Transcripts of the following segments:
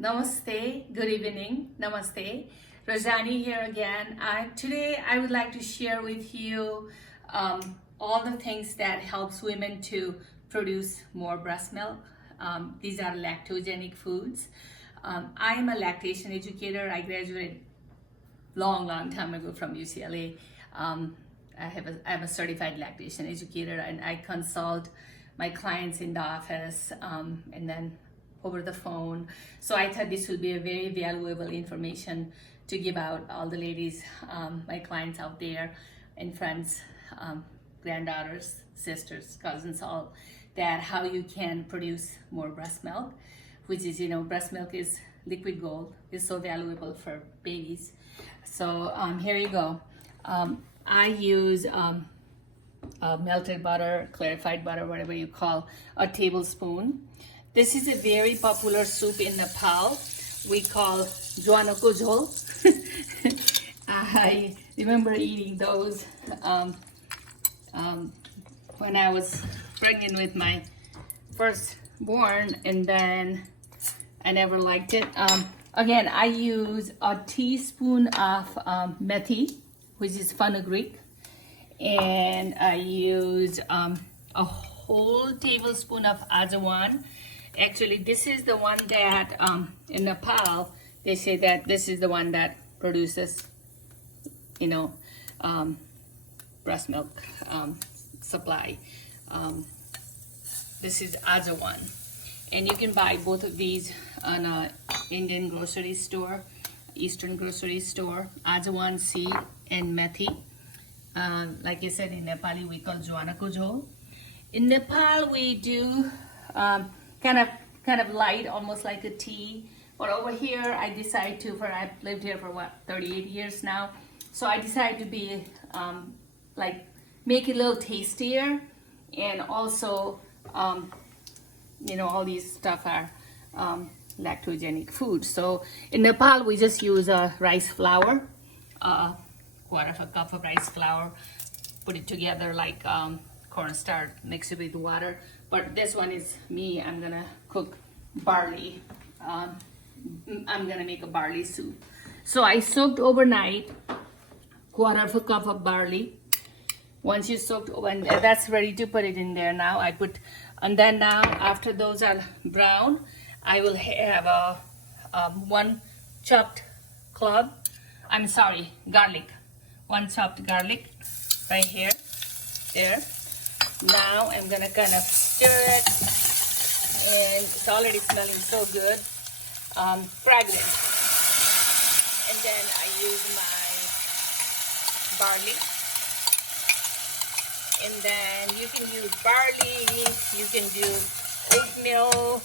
Namaste, good evening, namaste. Rajani here again. Today I would like to share with you all the things that helps women to produce more breast milk. These are lactogenic foods. I am a lactation educator. I graduated long time ago from UCLA. I'm a certified lactation educator, and I consult my clients in the office and then over the phone. So I thought this would be a very valuable information to give out all the ladies, my clients out there, and friends, granddaughters, sisters, cousins, all that how you can produce more breast milk, which is, breast milk is liquid gold, is so valuable for babies. So here you go. I use melted butter, clarified butter, whatever you call, a tablespoon. This is a very popular soup in Nepal. We call Juanako Jhol. I remember eating those when I was pregnant with my firstborn, and then I never liked it. Again, I use a teaspoon of methi, which is fenugreek, and I use a whole tablespoon of ajwain. Actually, this is the one that in Nepal they say that this is the one that produces, breast milk supply. This is ajwain, and you can buy both of these on a Indian grocery store, Eastern grocery store. Ajwain seed and methi. Like I said, in Nepali we call Juanako Jhol. In Nepal we do kind of light, almost like a tea. But over here, I decided to, I've lived here for 38 years now. So I decided to be, make it a little tastier. And also, all these stuff are lactogenic food. So in Nepal, we just use rice flour, quarter of a cup of rice flour, put it together like cornstarch, mix it with water. But this one is me. I'm gonna cook barley. I'm gonna make a barley soup. So I soaked overnight, quarter of a cup of barley. Once you soaked, when that's ready to put it in there now, and then now after those are brown, I will have one chopped garlic. One chopped garlic right here, there. Now I'm gonna kind of stir it, and it's already smelling so good, fragrant. And then I use my barley, and then you can use barley, you can do oatmeal,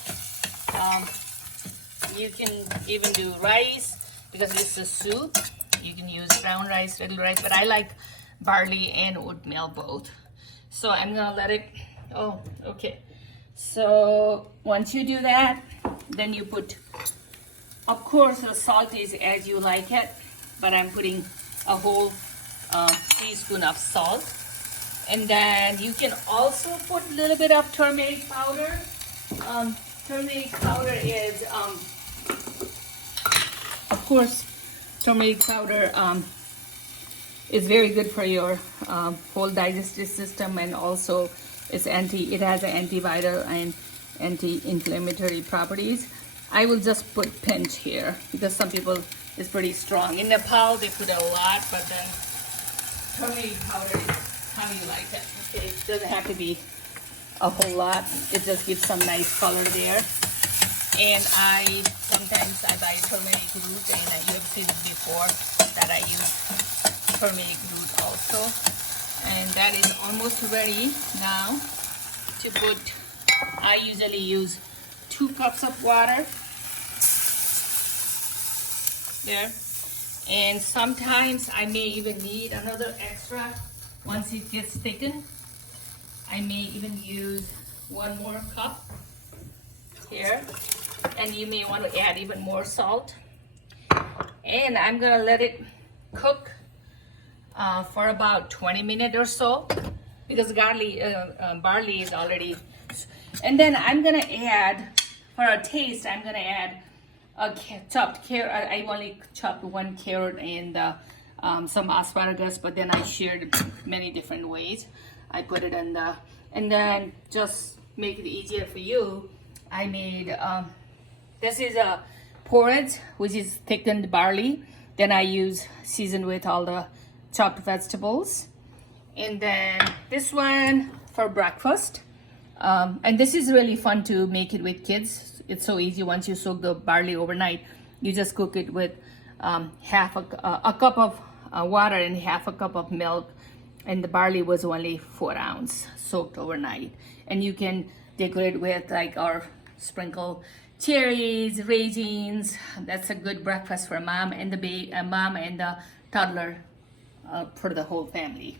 you can even do rice, because it's a soup. You can use brown rice, little rice, but I like barley and oatmeal both. So I'm gonna let it, okay. So once you do that, then you put, of course, the salt is as you like it, but I'm putting a whole teaspoon of salt. And then you can also put a little bit of turmeric powder. Turmeric powder is, of course, turmeric powder is very good for your whole digestive system, and also it has an antiviral and anti-inflammatory properties. I will just put pinch here because some people is pretty strong. In Nepal they put a lot, but then turmeric powder is how you like it. Okay, it doesn't have to be a whole lot. It just gives some nice color there. And sometimes I buy turmeric root, and you have seen it before that I use turmeric root also. And that is almost ready now to put. I usually use 2 cups of water there, and sometimes I may even need another extra. Once it gets thickened, I may even use 1 more cup here, and you may want to add even more salt. And I'm gonna let it cook for about 20 minutes or so, because barley is already. And then I'm gonna add, for a taste, I'm gonna add chopped carrot. I only chopped one carrot and some asparagus, but then I shared many different ways. I put it in the, and then just make it easier for you, I made, this is a porridge, which is thickened barley. Then I use seasoned with all the chopped vegetables. And then this one for breakfast. And this is really fun to make it with kids. It's so easy. Once you soak the barley overnight, you just cook it with half a cup of water and half a cup of milk. And the barley was only 4 ounces soaked overnight. And you can decorate with like or sprinkle cherries, raisins. That's a good breakfast for mom and the toddler, for the whole family.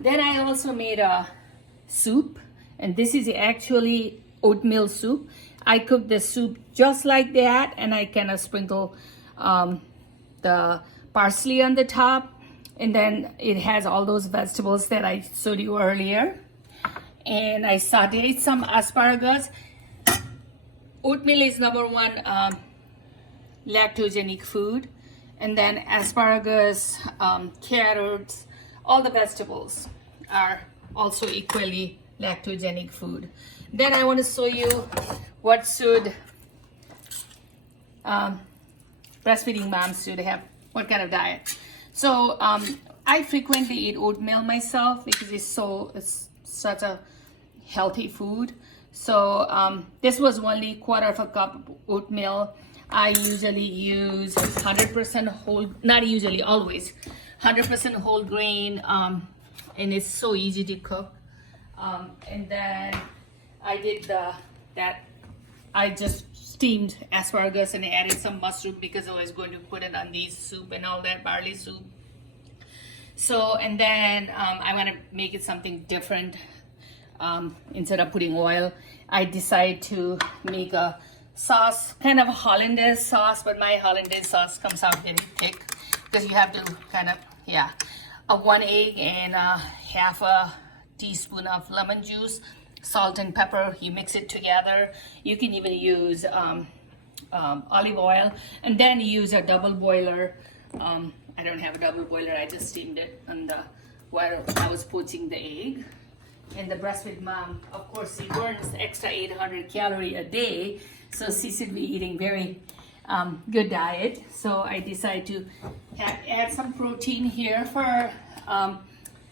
Then I also made a soup, and this is actually oatmeal soup. I cook the soup just like that, and I kind of sprinkle the parsley on the top, and then it has all those vegetables that I showed you earlier. And I sauteed some asparagus. Oatmeal is number one lactogenic food, and then asparagus, carrots, all the vegetables are also equally lactogenic food. Then I want to show you what should breastfeeding moms should have, what kind of diet. So I frequently eat oatmeal myself because it's such a healthy food. So this was only quarter of a cup of oatmeal. I usually use 100% whole, not usually, always 100% whole grain, and it's so easy to cook. And then I did I just steamed asparagus and added some mushroom because I was going to put it on these soup and all that, barley soup. So, and then I want to make it something different. Instead of putting oil, I decide to make a sauce, kind of a hollandaise sauce, but my hollandaise sauce comes out very thick because you have to kind of, yeah, a 1 egg and half a teaspoon of lemon juice, salt and pepper. You mix it together. You can even use olive oil, and then use a double boiler. I don't have a double boiler. I just steamed it on the while I was poaching the egg. And the breastfeed mom, of course, she burns extra 800 calories a day, so she should be eating very good diet. So I decided to add some protein here for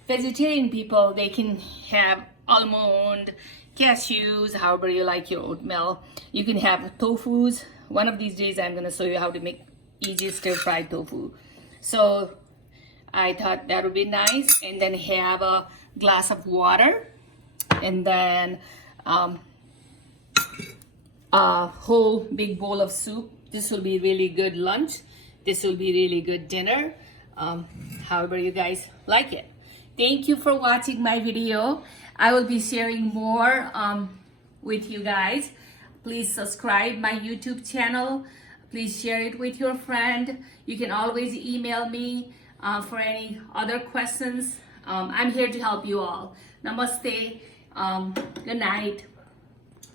vegetarian people. They can have almond, cashews, however you like your oatmeal. You can have tofus. One of these days I'm going to show you how to make easy stir-fried tofu. So I thought that would be nice. And then have a glass of water, and then a whole big bowl of soup. This will be really good lunch. This will be really good dinner. However you guys like it. Thank you for watching my video. I will be sharing more with you guys. Please subscribe my YouTube channel. Please share it with your friend. You can always email me for any other questions. I'm here to help you all. Namaste. Good night.